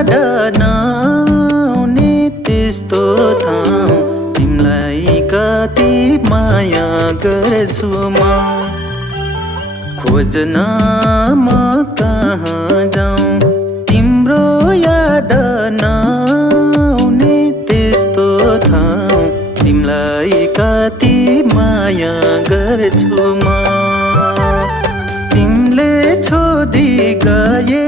याद नआउने त्यस्तो ठाउँ तिमीलाई कति माया गर्छु म खोज्न म कहाँ जाऊँ तिम्रो याद नआउने त्यस्तो ठाउँ तिमीलाई कति माया गर्छु म तिमीले छोडी गए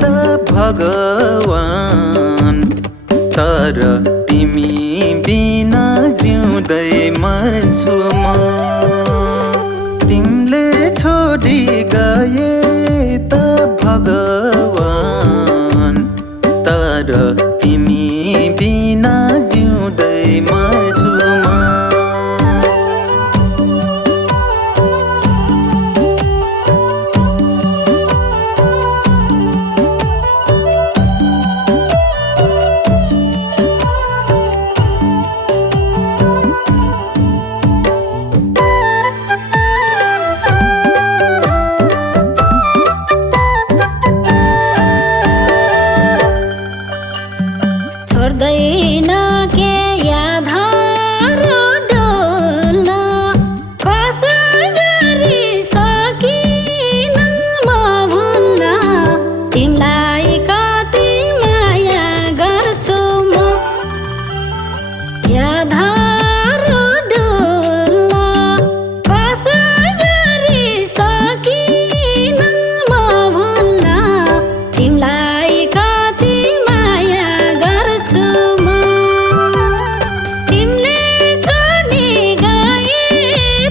त भगवान तर तिमी बिना जिउँदै मर्छु म तिमीले छोडी गए त भगवान तर तिमी बिना जिउँदै मर्छु म छोड्दैन के यादहरू डोल्न कसै गरी सकिन म भुल्न तिमीलाई कति माया गर्छु म यादहरू डोल्न कसै गरी सकिन म भुल्न तिमीलाई कति माया गर्छु म तिमीले छोडी गए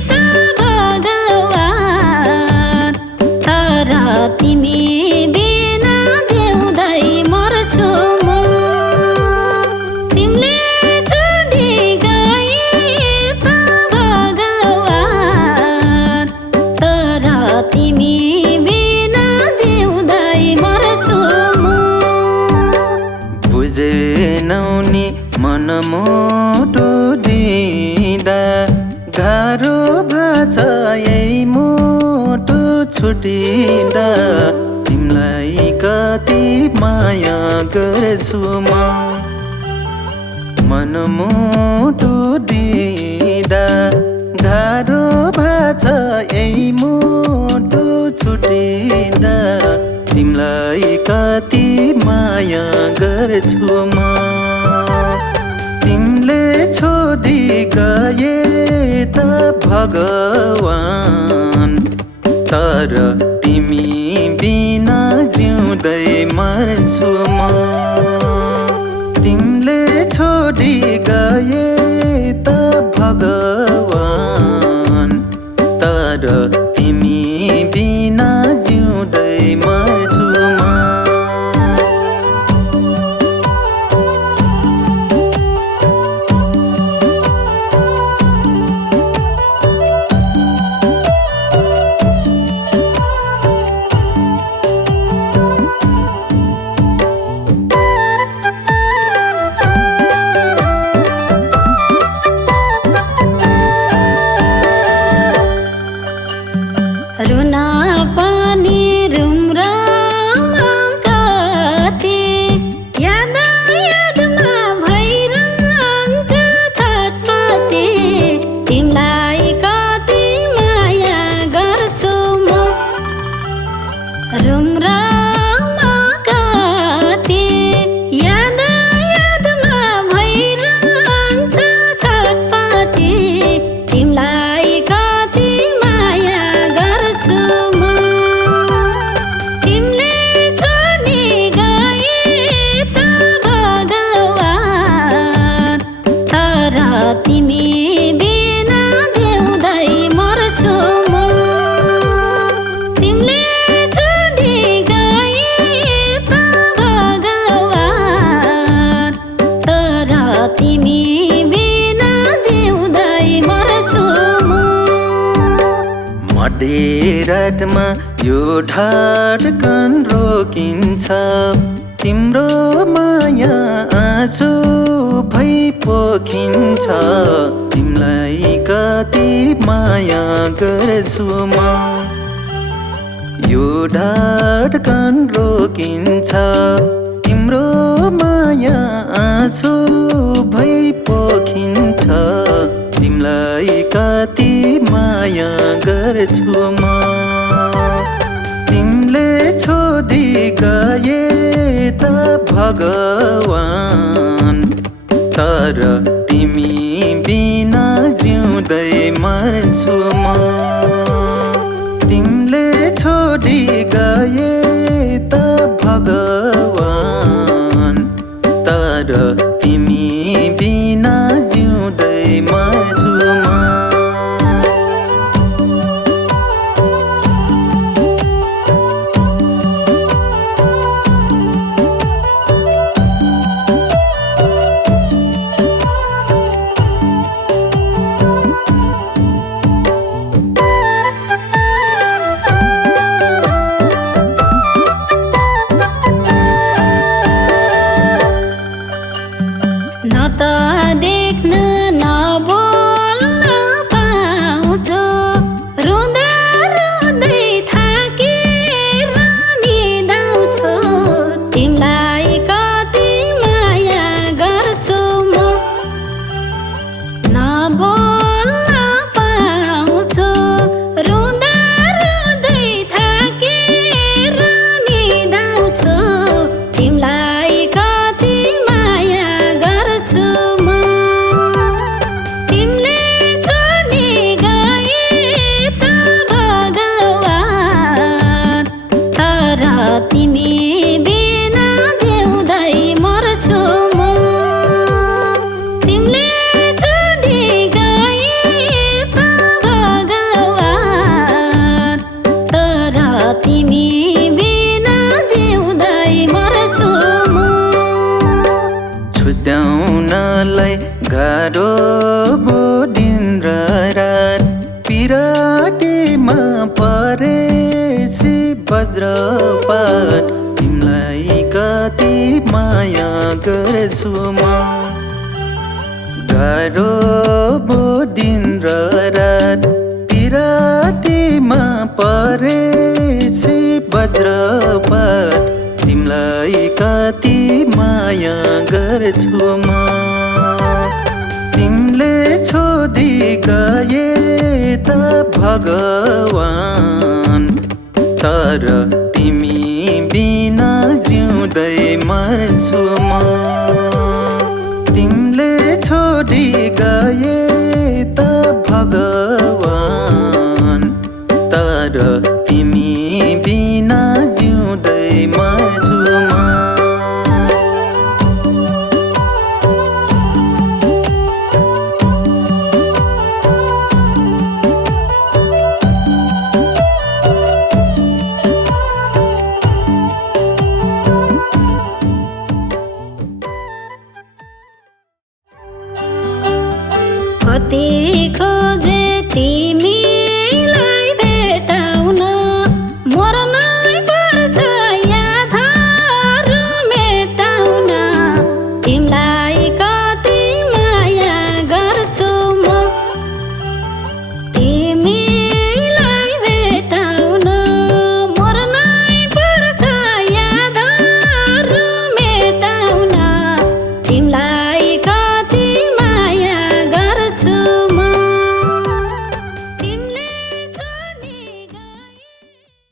त भगवान तर तिमी बिना जिउँदै मर्छु म तिमीले छोडी गए त भगवान तर तिमी बिना जिउँदै मर्छु म बुझेनौ नि मनमुटु दिँदा गाह्रो भएछ यही मुटु छुटिँदा तिमीलाई कति माया गर्छु म मनमुटु दिँदा गाह्रो भएछ यही मुटु छुटिँदा तिमीलाई कति माया गर्छु म तिमीले छोडी गए त भगवान तर तिमी बिना जिउँदै मर्छु म तिमीले छोडी गए त भगवान तर तिमी बिना जिउँदै मर्छु म रुन पनि रुम्रामा कति याद यादमा भइरहन्छ छटपटी तिमीलाई कति माया गर्छु म रुम्रामा कति याद यादमा भइरहन्छ छटपटी तिमीलाई कति माया गर्छु म तिमीले छोडी गए त भगवान तर तिमी बिना जिउँदै मर्छु म तिमीले छोडी गए त भगवान तर तिमी बिना जिउँदै मर्छु म मध्यरातमा यो धड्कन रोकिन्छ तिम्रो माया आँसु भई पोखिन्छ तिमीलाई कति माया गर्छु म यो धड्कन रोकिन्छ तिम्रो आँसु भई पोखिन्छ तिमलाई कति माया गर्छु म तिमीले छोडी गए त भगवान तर तिमी बिना जिउँदै मर्छु म तिमीले छोडी गए त भगवान तर तिमी बिना जिउँदै मर्छु म न त देख्न न बोल्न पाउँछु रुँदा रुँदै थाकेर निदाउँछु तिमीलाई कति माया गर्छु म न बोल्न पाउँछु रुँदा रुँदै थाकेर निदाउँछु तिमीलाई कति माया गर्छु म तिमीले छोडी गए त भगवान तर तिमी बिना जिउँदै मर्छु म तिमीले छोडी गए त भगवान तर तिमी बिना जिउँदै मर्छु म छुट्याउनलाई गाह्रो बो दिन र रात पिरातीमा परेसी वज्रपात तिमीलाई कति माया गर्छु म गाह्रो बो दिन र रात पिरातीमा परेसी वज्रपात तिमीलाई कति माया गर्छु म तिमीले छोडी गए त भगवान तर तिमी बिना जिउँदै मर्छु म तिमीले छोडी गए त भगवान